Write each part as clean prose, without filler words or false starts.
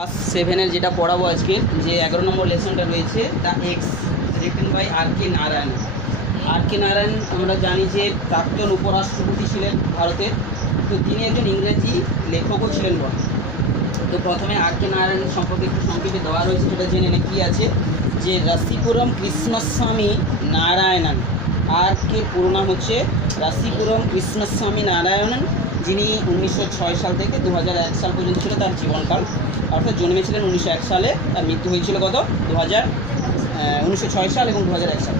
Class 7-এর যেটা পড়াবো আজকে, যে 11 নম্বর লেসনটা রয়েছে, the axe, written by R K. Narayan. R K. Narayan আমরা জানি যে প্রাক্তন উপরাষ্ট্রপতি ছিলেন ভারতের, তো তিনি একজন ইংরেজি লেখকও ছিলেন বটে। তো প্রথমে আর.কে. নারায়ণ সম্পর্কে একটু সংক্ষেপে দেওয়া রয়েছে, সেটা জেনে নে কী আছে। যে রাসিপুরম কৃষ্ণস্বামী নারায়ণন, আর.কে. পুরো নাম হচ্ছে রাসিপুরম কৃষ্ণস্বামী নারায়ণন, যিনি 1906 সাল থেকে 2001 সাল পর্যন্ত ছিল তার জীবনকাল। অর্থাৎ জন্মেছিলেন 1901 সালে, তার মৃত্যু হয়েছিল কত 1906 সাল এবং 2001 সাল।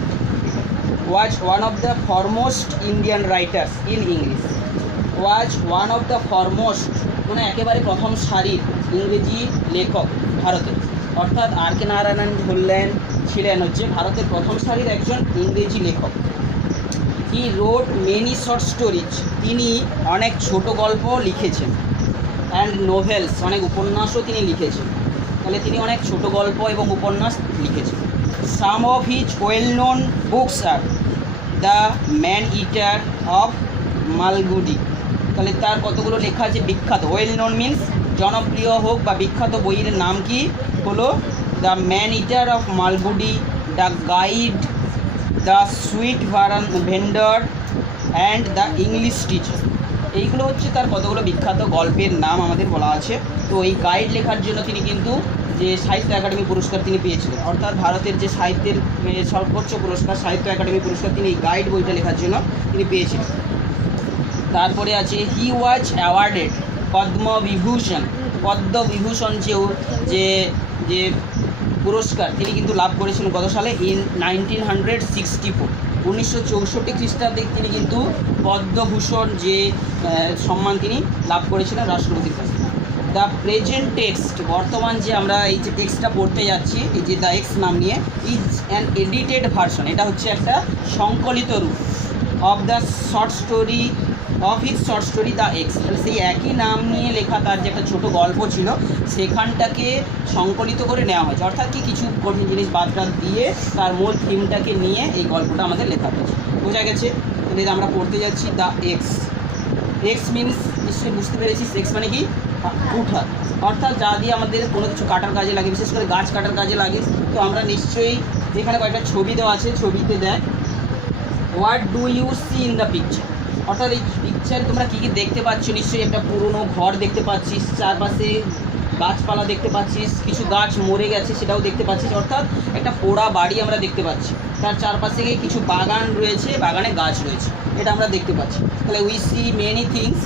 Was one of the foremost Indian writers in English. Was one of the foremost মানে একেবারে প্রথম সারির ইংরেজি লেখক ভারতের। অর্থাৎ আর.কে. নারায়ণন ছিলেন হচ্ছে ভারতের প্রথম সারির একজন ইংরেজি লেখক। He wrote many short stories, তিনি অনেক ছোট গল্প লিখেছেন। অ্যান্ড নোভেলস, অনেক উপন্যাসও তিনি লিখেছেন। তাহলে তিনি অনেক ছোট গল্প এবং উপন্যাস লিখেছেন। Some of his well known books are the man eater of Malgudi. তাহলে তার কতগুলো লেখা আছে বিখ্যাত। ওয়েল নোন মিন্স জনপ্রিয় হোক বা বিখ্যাত বইয়ের নাম কি হলো the man eater of Malgudi, the guide, the sweet vendor and the English teacher. এইগুলো হচ্ছে তার কতগুলো বিখ্যাত গল্পের নাম আমাদের বলা আছে। তো এই গাইড লেখার জন্য তিনি কিন্তু যে সাহিত্য একাডেমি পুরস্কার তিনি পেয়েছিলেন, অর্থাৎ ভারতের যে সাহিত্যের সর্বোচ্চ পুরস্কার সাহিত্য একাডেমি পুরস্কার, তিনি এই গাইড বইটা লেখার জন্য তিনি পেয়েছিলেন। তারপরে আছে হি ওয়াজ অ্যাওয়ার্ডেড পদ্মবিভূষণ। পদ্মবিভূষণ যে যে পুরস্কার তিনি কিন্তু লাভ করেছিলেন কত সালে, ইন 1964, 1964 খ্রিস্টাব্দে তিনি কিন্তু পদ্মভূষণ যে সম্মান তিনি লাভ করেছিলেন রাষ্ট্রপতির কাছে। দ্য প্রেজেন্ট টেক্সট, বর্তমান যে আমরা এই যে টেক্সটটা পড়তে যাচ্ছি, এই যে দ্য এক্স নাম নিয়ে, ইজ অ্যান এডিটেড ভার্সন, এটা হচ্ছে একটা সংকলিত রূপ of the short story of his short story the x. তাহলে সেই একই নাম নিয়ে লেখা তার যে একটা ছোটো গল্প ছিল, সেখানটাকে সংকলিত করে নেওয়া হয়েছে। অর্থাৎ কি কিছু কঠিন জিনিস বাদ দিয়ে তার মূল থিমটাকে নিয়ে এই গল্পটা আমাদের লেখা হয়েছে। বোঝা গেছে? তাহলে আমরা পড়তে যাচ্ছি দ্য এক্স। এক্স মিনস নিশ্চয়ই বুঝতে পেরেছি, এক্স মানে কি কুঠার, অর্থাৎ যা দিয়ে আমাদের কোনো কিছু কাটার কাজে লাগে, বিশেষ করে গাছ কাটার কাজে লাগে। তো আমরা নিশ্চয়ই যেখানে কয়েকটা ছবি দেওয়া আছে, ছবিতে দেয় what do you see in the picture. অর্থাৎ এই পিকচার তোমরা কী কী দেখতে পাচ্ছ, নিশ্চয়ই একটা পুরনো ঘর দেখতে পাচ্ছিস, চারপাশে গাছপালা দেখতে পাচ্ছিস, কিছু গাছ মরে গেছে সেটাও দেখতে পাচ্ছিস, অর্থাৎ একটা পোড়া বাড়ি আমরা দেখতে পাচ্ছি। তার চারপাশে কিছু বাগান রয়েছে, বাগানে গাছ রয়েছে, এটা আমরা দেখতে পাচ্ছি। তাহলে we see many things,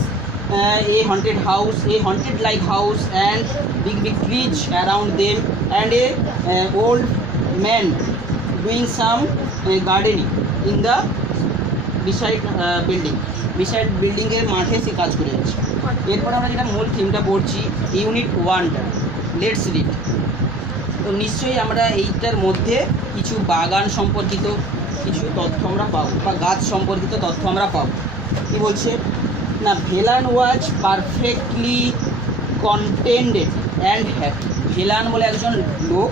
a haunted house, a haunted like house and big trees around them, and a old man doing some gardening in the beside বিল্ডিংয়ের মাঠে সে কাজ করে যাচ্ছে। এরপর আমরা যেটা মূল থিমটা পড়ছি, ইউনিট 1, লেটস রিড। তো নিশ্চয়ই আমরা এইটার মধ্যে কিছু বাগান সম্পর্কিত কিছু তথ্য আমরা পাবো, বা গাছ সম্পর্কিত তথ্য আমরা পাবো। কী বলছে না, Velan was perfectly contented and happy. Velan বলে একজন লোক,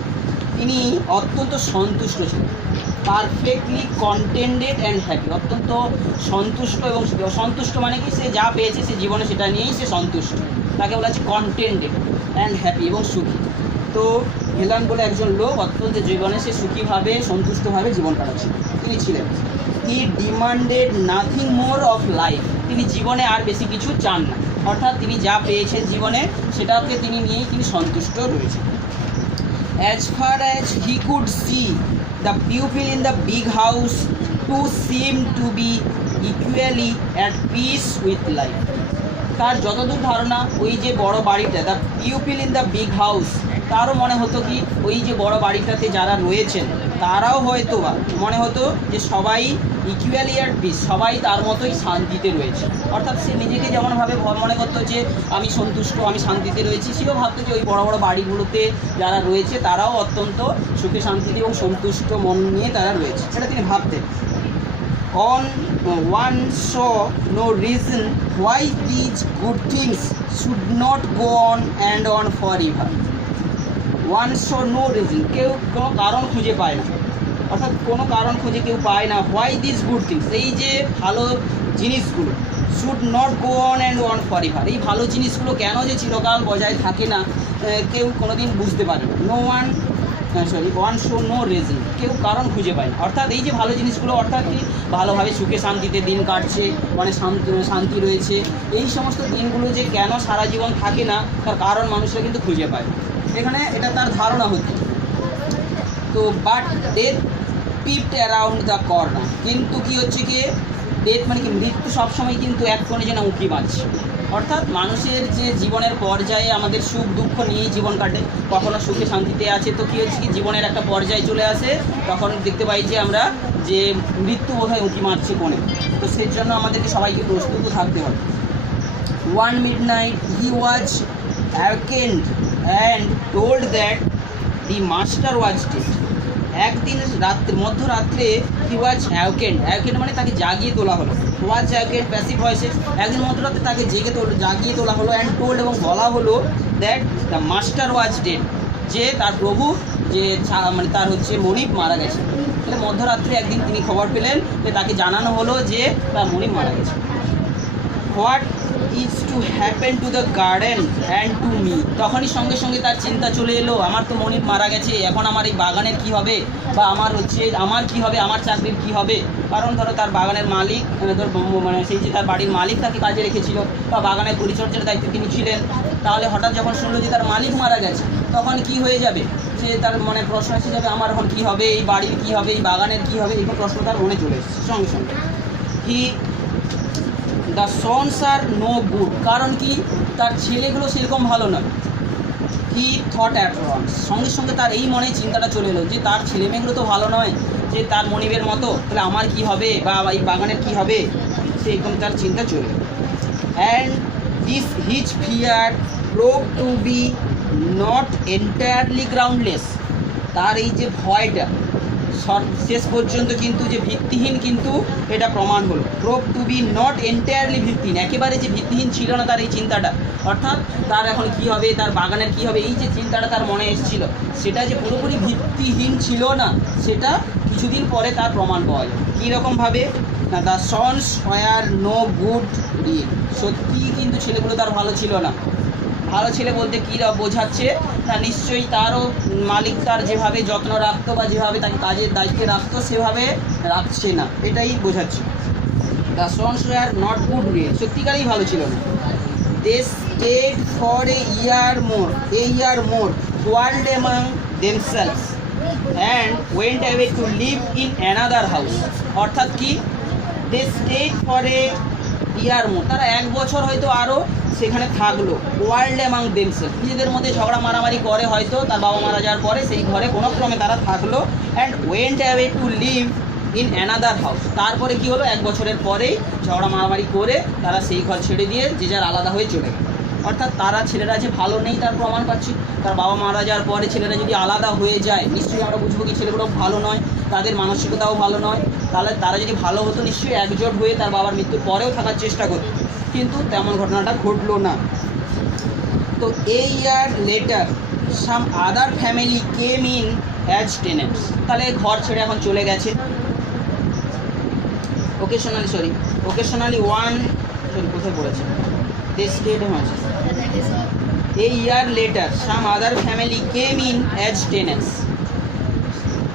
তিনি অত্যন্ত সন্তুষ্ট ছিলেন। পারফেক্টলি কন্টেন্টেড অ্যান্ড হ্যাপি, অত্যন্ত সন্তুষ্ট এবং সুখী। সন্তুষ্ট মানে কি, সে যা পেয়েছে সে জীবনে সেটা নিয়েই সে সন্তুষ্ট, তাকে বলা হচ্ছে কন্টেন্টেড অ্যান্ড হ্যাপি এবং সুখী। তো ভেলান বলে একজন লোক অত্যন্ত জীবনে সে সুখীভাবে সন্তুষ্টভাবে জীবন কাটাচ্ছিল তিনি ছিলেন। He demanded nothing more of life, তিনি জীবনে আর বেশি কিছু চান না, অর্থাৎ তিনি যা পেয়েছেন জীবনে সেটাকে তিনি নিয়েই তিনি সন্তুষ্ট রয়েছেন। As far as he could see the people in the big house to seem to be equally at peace with life. তার যতদূর ধারণা, ওই যে বড় বাড়িটা, the people in the big house, তারও মনে হতো কি ওই যে বড় বাড়িটাতে যারা রয়েছেন তারাও হয়তো বা মনে হতো যে সবাই ইকুয়ালি অ্যাট পিস, সবাই তার মতোই শান্তিতে রয়েছে। অর্থাৎ সে নিজেকে যেমনভাবে মনে করতো যে আমি সন্তুষ্ট, আমি শান্তিতে রয়েছি, সেও ভাবতো যে ওই বড় বড় বাড়িগুলোতে যারা রয়েছে তারাও অত্যন্ত সুখে শান্তিতে এবং সন্তুষ্ট মন নিয়ে তারা রয়েছে, সেটা তিনি ভাবতেন। On one saw no reason why these good things should not go on and on forever. One saw no reason, কেউ কোনো কারণ খুঁজে পায় না, অর্থাৎ কোনো কারণ খুঁজে কেউ পায় না। হোয়াই দিস গুড থিংস, এই যে ভালো জিনিসগুলো should not go on and on for ever. এই ভালো জিনিসগুলো কেন যে চিরকাল বজায় থাকে না, কেউ কোনোদিন বুঝতে পারে না। ওয়ান শো নো রিজন, কেউ কারণ খুঁজে পায় না। অর্থাৎ এই যে ভালো জিনিসগুলো, অর্থাৎ কি ভালোভাবে সুখে শান্তিতে দিন কাটছে, মানে শান্তি রয়েছে, এই সমস্ত দিনগুলো যে কেন সারা জীবন থাকে না তার কারণ মানুষরা কিন্তু খুঁজে পায়। এখানে এটা তার ধারণা হচ্ছে। তো but death পিপড around the corner, কিন্তু কি হচ্ছে কি ডেথ মানে কি মৃত্যু সবসময় কিন্তু এক কোণে যেন উঁকি মারছে। অর্থাৎ মানুষের যে জীবনের পর্যায়ে আমাদের সুখ দুঃখ নিয়েই জীবন কাটে, কখনো সুখে শান্তিতে আছে, তো কী হচ্ছে কি জীবনের একটা পর্যায়ে চলে আসে, তখন দেখতে পাই যে আমরা যে মৃত্যু বোধহয় উঁকি মারছে কোণে। তো সেই জন্য আমাদেরকে সবাইকে প্রস্তুত থাকতে হবে। One midnight he was awakened and told that the master was dead. একদিন রাত্রে মধ্যরাত্রে হি ওয়াজ অ্যাওকেন্ড মানে তাকে জাগিয়ে তোলা হলো। ওয়াজ অ্যাওকেন্ড প্যাসিভ ভয়েসে, একদিন মধ্যরাত্রে তাকে জাগিয়ে তোলা হলো অ্যান্ড টোল্ড এবং বলা হলো that the master was dead, যে তার প্রভু যে মানে তার হচ্ছে মনিব মারা গেছে। তাহলে মধ্যরাত্রে একদিন তিনি খবর পেলেন যে তাকে জানানো হলো যে তার মনিব মারা গেছে। What is to happen to the garden and to me, তখনই সঙ্গে সঙ্গে তার চিন্তা চলে এলো, আমার তো মনিব মারা গেছে, এখন আমার এই বাগানের কি হবে, বা আমার কি হবে, আমার চাকরির কি হবে। কারণ ধরো তার বাগানের মালিক মানে সেই যে তার বাড়ির মালিক তাকে কাজে রেখেছিল বা বাগানের পরিচর্যার দায়িত্বে তিনি ছিলেন। তাহলে হঠাৎ যখন শুনলো যে তার মালিক মারা গেছে, তখন কি হয়ে যাবে, সে তার মনে প্রশ্ন এসে যাবে, আমার এখন কী হবে, এই বাড়ির কী হবে, এই বাগানের কী হবে, এই প্রশ্ন তার মনে চলে এসেছে সঙ্গে সঙ্গে। The sons are no good, কারণ কি তার ছেলেগুলো সেরকম ভালো নয়। হি থট অ্যাট ওয়ান্স, সঙ্গে সঙ্গে তার এই মনে চিন্তাটা চলে এলো যে তার ছেলেমেয়েগুলো তো ভালো নয়, যে তার মনিবের মতো, তাহলে আমার কি হবে বা এই বাগানের কি হবে, সেরকম তার চিন্তা চলে এলো। And this his fear prove to be not entirely groundless, তার এই যে ভয়টা শেষ পর্যন্ত কিন্তু যে ভিত্তিহীন কিন্তু এটা প্রমাণ হলো। Prove to be not entirely ভিত্তিহীন, একেবারে যে ভিত্তিহীন ছিল না তার এই চিন্তাটা, অর্থাৎ তার এখন কি হবে, তার বাগানের কি হবে, এই যে চিন্তাটা তার মনে এসেছিল, সেটা যে পুরোপুরি ভিত্তিহীন ছিল না, সেটা কিছুদিন পরে তার প্রমাণ পাওয়া যায়। কীরকমভাবে না, the sons were no good real, সত্যিই কিন্তু ছেলেগুলো তার ভালো ছিল না। ভালো ছেলে বলতে কী বোঝাচ্ছে না, নিশ্চয়ই তারও মালিক তার যেভাবে যত্ন রাখতো বা যেভাবে তাকে কাজের দায়িত্বে রাখতো সেভাবে রাখছে না, এটাই বোঝাচ্ছে। The sons were not good real, সত্যিকারেই ভালো ছিল না। They stayed for a year more quarrelled among themselves and went away to live in another house. অর্থাৎ কি, দে স্টেড ফর এ ইয়ার মোর, তারা এক বছর হয়তো আরও সেখানে থাকলো। ওয়ার্ল্ড অ্যামাং দেমসেলফ, নিজেদের মধ্যে ঝগড়া মারামারি করে, হয়তো তার বাবা মারা যাওয়ার পরে সেই ঘরে কোনো ক্রমে তারা থাকলো। And went away to live in another house, তারপরে কি হলো, এক বছরের পরেই ঝগড়া মারামারি করে তারা সেই ঘর ছেড়ে দিয়ে যে যার আলাদা হয়ে চলে গেল। অর্থাৎ তারা ছেলেরা যে ভালো নেই তার প্রমাণ পাচ্ছি। তার বাবা মারা যাওয়ার পরে ছেলেরা যদি আলাদা হয়ে যায়, নিশ্চয়ই আমরা বুঝবো কি ছেলেগুলো ভালো নয়, তাদের মানসিকতাও ভালো নয়। তাহলে তারা যদি ভালো হতো নিশ্চয়ই একজোট হয়ে তার বাবার মৃত্যুর পরেও থাকার চেষ্টা করতো, কিন্তু তেমন ঘটনাটা ঘটলো না। তো এই ইয়ার letter some other family came in as tenets, তাহলে ঘর ছেড়ে এখন চলে গেছে। ওকেশনালি কোথায় পড়েছে, এই ইয়ার letter some other family came in as tenets.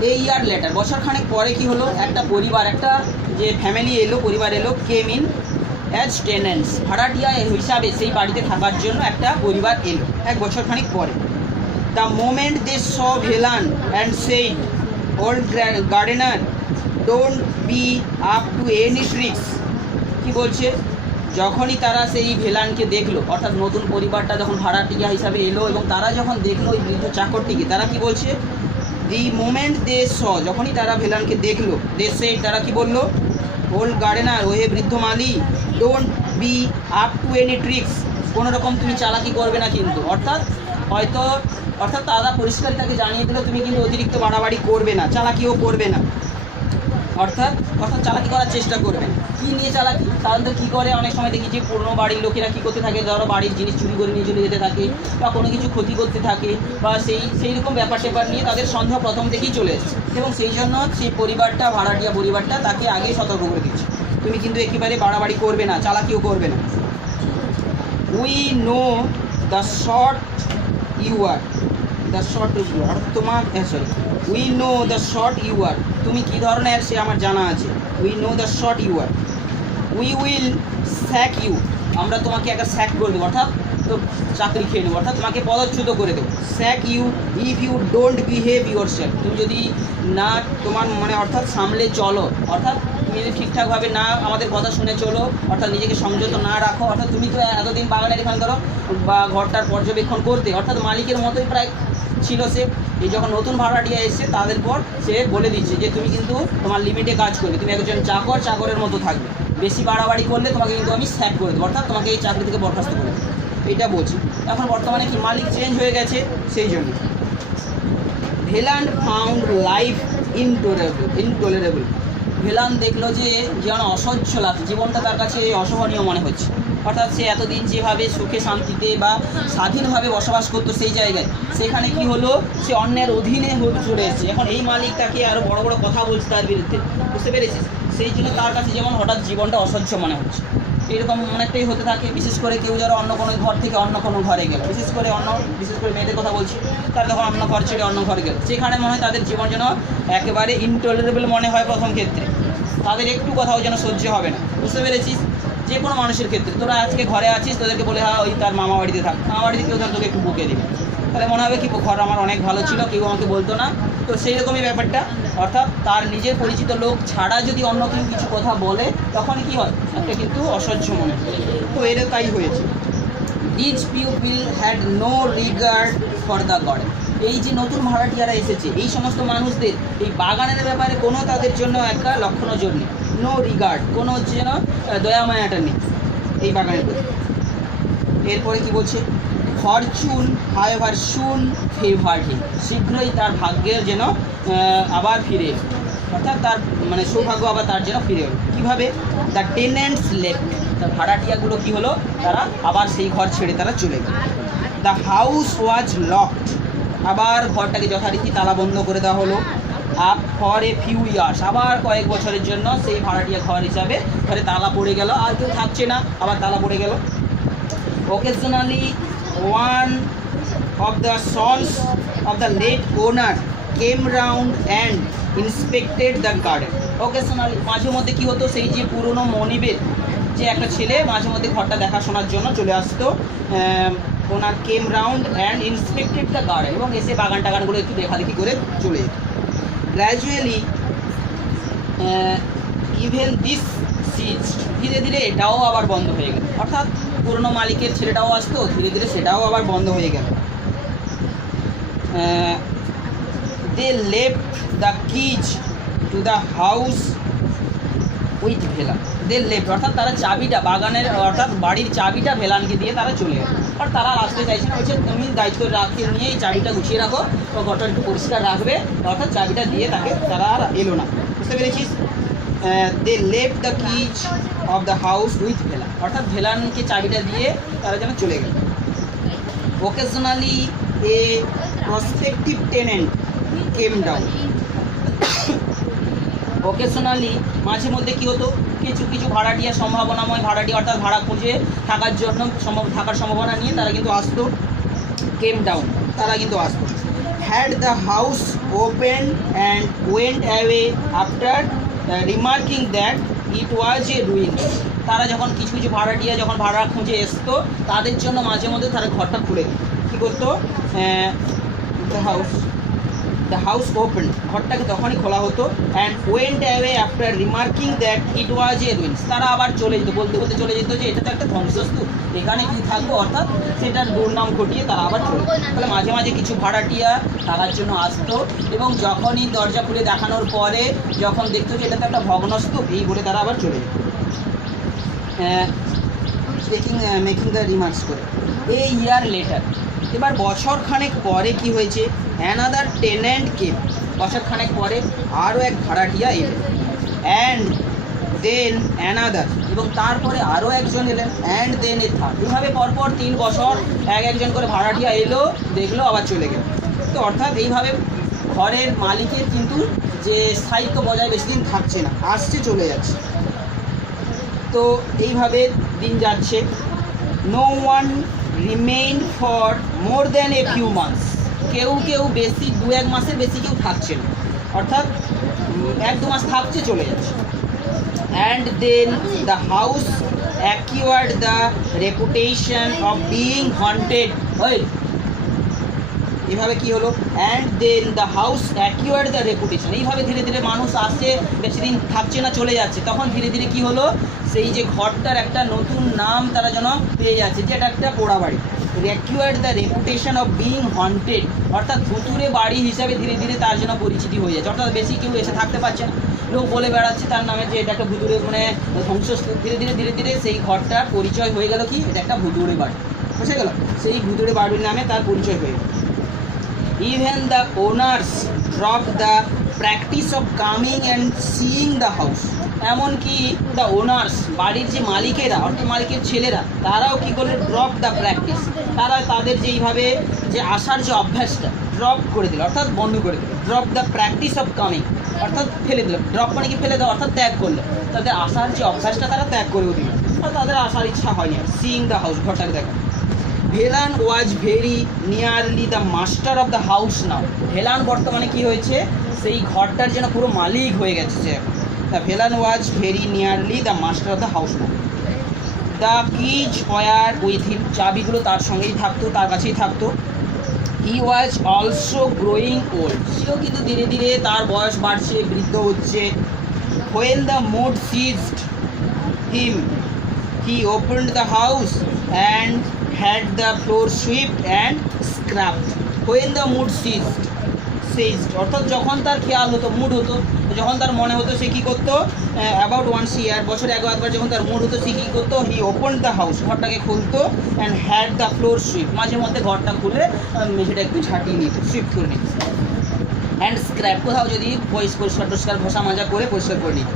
এই ইয়ার লেটার বছরখানেক পরে কি হলো, একটা পরিবার, একটা যে ফ্যামিলি এলো, পরিবার এলো, কেম ইন অ্যাজ টেনেন্টস, ভাড়াটিয়া হিসাবে সেই বাড়িতে থাকার জন্য একটা পরিবার এলো এক বছরখানেক পরে। The moment they saw Velan and said old gardener don't be up to any tricks, কী বলছে, যখনই তারা সেই ভেলানকে দেখলো, অর্থাৎ নতুন পরিবারটা যখন ভাড়াটিয়া হিসাবে এলো এবং তারা যখন দেখলো ওই বৃদ্ধ চাকরটিকে, তারা কি বলছে, দি মোমেন্ট দে স, যখনই তারা ভেলানকে দেখলো, দে সেইড, তারা কি বললো, ওল্ড গার্ডেনার, ওহে বৃদ্ধ মালি, don't be up to any tricks, কোনো রকম তুমি চালাকি করবে না কিন্তু। অর্থাৎ তারা পরিষ্কার তাকে জানিয়ে দিল তুমি কিন্তু অতিরিক্ত বাড়াবাড়ি করবে না, চালাকিও করবে না, অর্থাৎ চালাকি করার চেষ্টা করবে। কী নিয়ে চালাকি, সাধারণত কী করে, অনেক সময় দেখি যে পুরনো বাড়ির লোকেরা কী করতে থাকে, ধরো বাড়ির জিনিস চুরি করে নিয়ে চলে যেতে থাকে বা কোনো কিছু ক্ষতি করতে থাকে, বা সেই রকম ব্যাপার স্যাপার নিয়ে তাদের সন্দেহ প্রথম থেকেই চলে এসেছে, এবং সেই জন্য সেই পরিবারটা, ভাড়াটিয়া পরিবারটা তাকে আগেই সতর্ক করে দিচ্ছে। তো তুমি কিন্তু একেবারে বাড়াবাড়ি করবে না, চালাকিও করবে না। We know the sort you are, the sort you are তোমার sorry, we know the sort you are, তুমি কী ধরনের সে আমার জানা আছে। We know the sort you are, we will sack you, আমরা তোমাকে একটা স্যাক করে দেবো, অর্থাৎ তো চাকরি খেয়ে নেবো, অর্থাৎ তোমাকে পদচ্যুত করে দেবো। Sack you if you don't behave yourself, তুমি যদি না তোমার মানে অর্থাৎ সামলে চলো, অর্থাৎ তুমি যদি ঠিকঠাকভাবে না আমাদের কথা শুনে চলো, অর্থাৎ নিজেকে সংযত না রাখো, অর্থাৎ তুমি তো এতদিন বাগানের এখানে ধরো বা ঘরটার পর্যবেক্ষণ করতে, অর্থাৎ মালিকের মতোই প্রায় ছিল সে। এই যখন নতুন ভাড়াটিয়া এসছে তাদের পর সে বলে দিচ্ছে যে তুমি কিন্তু তোমার লিমিটে কাজ করবে, তুমি একজন চাকর, চাকরের মতো থাকবে, বেশি বাড়াবাড়ি করলে তোমাকে কিন্তু আমি স্যাক করে দেবো, অর্থাৎ তোমাকে এই চাকরি থেকে বরখাস্ত করে দেবো, এইটা বলছি। এখন বর্তমানে কি মালিক চেঞ্জ হয়ে গেছে, সেই জন্য। Velan found life intolerable, Velan দেখলো যে যেন অসহ্য লাগছে, জীবনটা তার কাছে অসহনীয় মনে হচ্ছে, অর্থাৎ সে এতদিন যেভাবে সুখে শান্তিতে বা স্বাধীনভাবে বসবাস করতো সেই জায়গায়, সেখানে কি হলো সে অন্যের অধীনে চলে এসেছে। এখন এই মালিক তাকে আরও বড় বড় কথা বলছে তার বিরুদ্ধে, বুঝতে পেরেছিস? সেই জন্য তার কাছে যেমন হঠাৎ জীবনটা অসহ্য মনে হচ্ছে। এরকম অনেকটাই হতে থাকে, বিশেষ করে কেউ যারা অন্য কোনো ঘর থেকে অন্য কোনো ঘরে গেল, বিশেষ করে মেয়েদের কথা বলছি, তারা যখন অন্য ঘর ছেড়ে অন্য ঘরে গেল, সেখানে মনে হয় তাদের জীবন যেন একেবারে ইনটলারেবল মনে হয় প্রথম ক্ষেত্রে, তাদের একটু কথাও যেন সহ্য হবে না, বুঝতে পেরেছিস? যে কোনো মানুষের ক্ষেত্রে তোরা আজকে ঘরে আছিস, তোদেরকে বলে হ্যাঁ ওই তার মামা বাড়িতে থাক, মামা বাড়িতে কেউ ধর তোকে একটু বুকে দেবে, তাহলে মনে হবে কি ঘর আমার অনেক ভালো ছিল, কেউ আমাকে বলতো না। তো সেই রকমই ব্যাপারটা, অর্থাৎ তার নিজের পরিচিত লোক ছাড়া যদি অন্য কেউ কিছু কথা বলে তখন কি হয়, একটা কিন্তু অসহ্য মনে হয়। তো এর তাই হয়েছে। This people had no regard for the garden, এই যে নতুন ভাড়াটিয়ারা এসেছে এই সমস্ত মানুষদের এই বাগানের ব্যাপারে কোনো তাদের জন্য একটা লক্ষ্য নজর নেই, নো রিগার্ড, কোনো যেন দয়া মায়াটা নেই এই বাগানের প্রতি। এরপরে কি বলছে, ফরচুন হাউএভার সুন ফেভারড হিম, শীঘ্রই তার ভাগ্যের যেন আবার ফিরে এলো, অর্থাৎ তার মানে সৌভাগ্য আবার তার যেন ফিরে এলো। কীভাবে? দ্য টেনেন্টস লেফট, তার ভাড়াটিয়াগুলো কী হলো, তারা আবার সেই ঘর ছেড়ে তারা চলে গেল। দ্য হাউস ওয়াজ লকড, আবার ঘরটাকে যথারীতি তালা বন্ধ করে দেওয়া হলো। Up for a few years, আবার কয়েক বছরের জন্য সেই ভাড়াটিয়া ঘর হিসাবে ঘরে তালা পড়ে গেল, আর কেউ থাকছে না, আবার তালা পড়ে গেল। Occasionally, one of the sons of the late owner came round and inspected the garden. Occasionally, মাঝে মধ্যে কী হতো, সেই যে পুরনো মনিবের যে একটা ছেলে মাঝে মধ্যে ঘরটা দেখাশোনার জন্য চলে আসতো, ওনার came round and inspected the garden, এবং এসে বাগান টাগানগুলো একটু দেখাদেখি করে চলে যেত। গ্র্যাজুয়ালি ইভেন দিস সিজ, ধীরে ধীরে এটাও আবার বন্ধ হয়ে গেল, অর্থাৎ পুরনো মালিকের ছেলেটাও আসতো, ধীরে ধীরে সেটাও আবার বন্ধ হয়ে গেল। They left the keys to the house with Velan, they left অর্থাৎ তারা চাবিটা বাগানের অর্থাৎ বাড়ির চাবিটা ভেলানকে দিয়ে তারা চলে গেল, আর তারা আসতে চাইছে না, বলছে তুমি দায়িত্ব রাখিয়ে নিয়ে এই চাবিটা গুছিয়ে রাখো, তো ঘরটা একটু পরিষ্কার রাখবে, অর্থাৎ চাবিটা দিয়ে তারা আর এলো না, বুঝতে পেরেছিস? They left the keys of the house with Velan, অর্থাৎ ভেলানকে চাবিটা দিয়ে তারা যেন চলে গেল। Occasionally a prospective tenant came down, occasionally মাঝে মধ্যে কী হতো, কিছু কিছু ভাড়াটিয়া, সম্ভাবনাময় ভাড়াটিয়া, অর্থাৎ ভাড়া খুঁজে থাকার জন্য থাকার সম্ভাবনা নিয়ে তারা কিন্তু আসতো, কেম ডাউন, তারা কিন্তু আসতো। Had the house open and went away after remarking that it was a ruins, তারা যখন কিছু কিছু ভাড়াটিয়া যখন ভাড়া খুঁজে আসতো তাদের জন্য মাঝে মধ্যে তারা ঘরটা খুলে দিত, কী করতো, দ্য হাউস ওপেন, ঘরটাকে তখনই খোলা হতো, and went away after remarking that it was a ruins, তারা আবার চলে যেত, বলতে বলতে চলে যেত যে এটা তো একটা ধ্বংসস্তূপ, এখানে কি থাকবো, অর্থাৎ সেটার দুর্নাম ঘটিয়ে তারা আবার চলে যেত। তাহলে মাঝে মাঝে কিছু ভাড়াটিয়া থাকার জন্য আসতো, এবং যখনই দরজা খুলে দেখানোর পরে যখন দেখতো যে এটা তো একটা ভগ্নস্তূপ, এই বলে তারা আবার চলে যেত, মেকিং দ্য রিমার্কস করে। এ ইয়ার লেটার, এবার বছরখানেক পরে কি হয়েছে, অ্যানাদার টেনেন্ট কেম, বছরখানেক পরে আরও এক ভাড়াটিয়া এলেন, অ্যান্ড দেন অ্যানাদার, এবং তারপরে আরও একজন এলেন, অ্যান্ড দেন এ থার্ড, এইভাবে পরপর 3 বছর একজন করে ভাড়াটিয়া এলো, দেখলো, আবার চলে গেল। তো অর্থাৎ এইভাবে ঘরের মালিকের কিন্তু যে স্থায়িত্ব বজায় বেশি দিন থাকছে না, আসছে চলে যাচ্ছে। তো এইভাবে দিন যাচ্ছে। No one remain for more than a few months, কেউ কেউ বেশি 2-1 মাসের বেশি কেউ থাকছে না, অর্থাৎ 1-2 মাস থাকছে চলে যাচ্ছে। And then the house acquired the reputation of being haunted. ওই এইভাবে কি হলো, and then the house acquired the reputation, এইভাবে ধীরে ধীরে মানুষ আসছে, বেশি দিন থাকছে না চলে যাচ্ছে, তখন ধীরে ধীরে কি হলো, সেই যে ঘরটার একটা নতুন নাম তারা যেন পেয়ে যাচ্ছে, যে এটা একটা পোড়া বাড়ি। Acquired the reputation of being haunted, অর্থাৎ ভুতুড়ে বাড়ি হিসাবে ধীরে ধীরে তার জন্য পরিচিতি হয়ে যাচ্ছে, অর্থাৎ বেশি কেউ এসে থাকতে পারছে না, লোক বলে বেড়াচ্ছে তার নামে যে এটা একটা ভুতুড়ে মানে ধ্বংসস্তূপ। ধীরে ধীরে ধীরে ধীরে সেই ঘরটার পরিচয় হয়ে গেল কি, এটা একটা ভুতুড়ে বাড়ি, বুঝে গেল, সেই ভুতুড়ে বাড়ির নামে তার পরিচয় হয়ে গেল। Even the owners dropped the practice of coming and seeing the house, এমনকি দ্য ওনার্স বাড়ির যে মালিকেরা অর্থাৎ মালিকের ছেলেরা তারাও কী করলো, ড্রপ দ্য প্র্যাকটিস, তারা তাদের যে এইভাবে যে আসার যে অভ্যাসটা ড্রপ করে দিল, অর্থাৎ বন্ধ করে দিল। Drop the practice of coming, অর্থাৎ ফেলে দিল, ড্রপ মানে কি ফেলে দেওয়া, অর্থাৎ ত্যাগ করলো, তাদের আসার যে অভ্যাসটা তারা ত্যাগ করেও দিল, আর তাদের আসার ইচ্ছা হয়নি। সিইং দ্য হাউস, ঘরটাকে দেখা। Velan was very nearly the master of the house নাও, ভেলান বর্তমানে কি হয়েছে, সেই ঘরটার যেন পুরো মালিক হয়ে গেছে সে। The Velan was very nearly the master of the house now. The keys were with him, চাবিগুলো তার সঙ্গেই থাকতো, তার কাছেই থাকতো। He was also growing old, সেও কিন্তু ধীরে ধীরে তার বয়স বাড়ছে, বৃদ্ধ হচ্ছে। When the mood seized him he opened the house and had the floor swept and scrubbed. When the mood seized, অর্থাৎ যখন তার খেয়াল হতো, মুড হতো, যখন তার মনে হতো সে কী করতো, অ্যাবাউট ওয়ান্স ইয়ার, বছরে একবার যখন তার মুড হতো সে কী করতো, হি ওপেন্ড দ্য হাউস, ঘরটাকে খুলতো, and had the floor sweep, মাঝে মধ্যে ঘরটা খুলে মেঝেটা একটু ঝাঁটিয়ে নিত, সুইপ করে নিত। অ্যান্ড স্ক্র্যাপ, কোথাও যদি পরিষ্কার ঘষা মাজা করে পরিষ্কার করে নিত।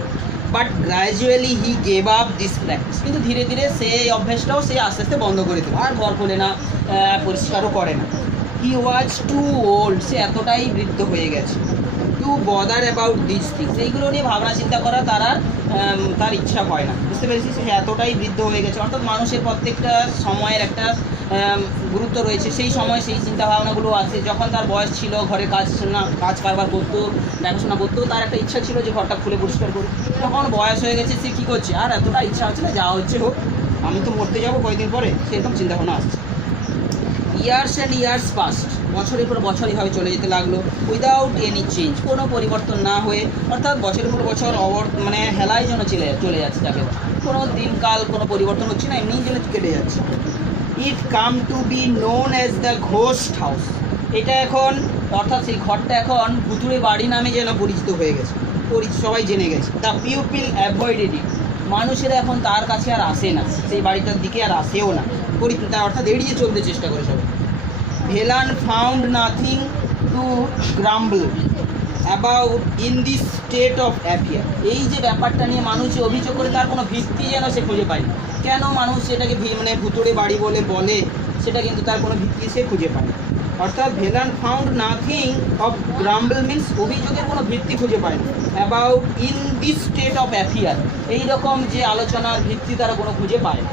But gradually he gave up this practice, কিন্তু ধীরে ধীরে সেই অভ্যাসটাও সে আস্তে আস্তে বন্ধ করে দিল, আর ঘর খোলে না, পরিষ্কারও করে না। হি ওয়াজ টু ওল্ড, সে এতটাই বৃদ্ধ হয়ে গেছে, two bother about this things, এইগুলো নিয়ে ভাবনা চিন্তা করা তার ইচ্ছা হয় না, বুঝতে পেরেছি, সে এতটাই বৃদ্ধ হয়ে গেছে। অর্থাৎ মানুষের প্রত্যেকটা সময়ের একটা গুরুত্ব রয়েছে, সেই সময় সেই চিন্তাভাবনাগুলো আছে। যখন তার বয়স ছিল, ঘরে কাজ কারবার করতো, দেখাশোনা করতো, তার একটা ইচ্ছা ছিল যে ঘরটা খুলে পরিষ্কার করুক। যখন বয়স হয়ে গেছে সে কী করছে, আর এতটা ইচ্ছা হচ্ছে না, যা হচ্ছে হোক, আমি তো মরতে যাবো কয়েকদিন পরে, সেরকম চিন্তাভাবনা আসছে। ইয়ার্স অ্যান্ড ইয়ার্স পাস্ট, বছরের পর বছর এইভাবে চলে যেতে লাগলো, উইদাউট এনি চেঞ্জ, কোনো পরিবর্তন না হয়ে, অর্থাৎ বছরের পর বছর মানে হেলায় যেন চলে যাচ্ছে, তাকে কোনো দিনকাল কোনো পরিবর্তন হচ্ছে না, এমনিই যেন কেটে যাচ্ছে। It come to be known as the ghost house, এটা এখন অর্থাৎ সেই ঘরটা এখন ভুতুড়ে বাড়ি নামে যেন পরিচিত হয়ে গেছে, সবাই জেনে গেছে। দ্য পিপল অ্যাভয়েডেড ইট, মানুষেরা এখন তার কাছে আর আসে না, সেই বাড়িটার দিকে আর আসেও না, অর্থাৎ এড়িয়ে চলতে চেষ্টা করে সবাই। Velan found nothing to গ্রাম্বল about in this state of affair, এই যে ব্যাপারটা নিয়ে মানুষ যে অভিযোগ করে তার কোনো ভিত্তি যেন সে খুঁজে পায়, কেন মানুষ সেটাকে মানে ভুতুড়ে বাড়ি বলে সেটা কিন্তু তার কোনো ভিত্তি সে খুঁজে পায়। অর্থাৎ Velan found nothing of গ্রাম্বল means অভিযোগের কোনো ভিত্তি খুঁজে পায় না, about in this state of affair, এইরকম যে আলোচনার ভিত্তি তারা কোনো খুঁজে পায় না।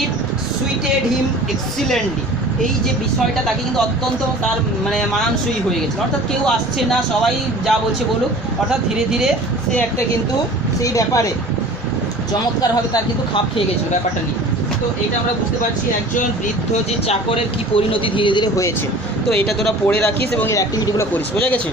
ইট সুইটেড হিম এক্সিলেন্টলি, এই যে বিষয়টা তাকে কিন্তু অত্যন্ত তার মানে মানানসই হয়ে গেছে, অর্থাৎ কেউ আসছে না, সবাই যা বলছে বলুক, অর্থাৎ ধীরে ধীরে সে একটা কিন্তু সেই ব্যাপারে চমৎকারভাবে তার কিন্তু খাপ খেয়ে গেছিলো ব্যাপারটা নিয়ে। তো এটা আমরা বুঝতে পারছি একজন বৃদ্ধ যে চাকরের কী পরিণতি ধীরে ধীরে হয়েছে। তো এটা তোরা পড়ে রাখিস এবং এই অ্যাক্টিভিটিগুলো করিস, বোঝা গেছে।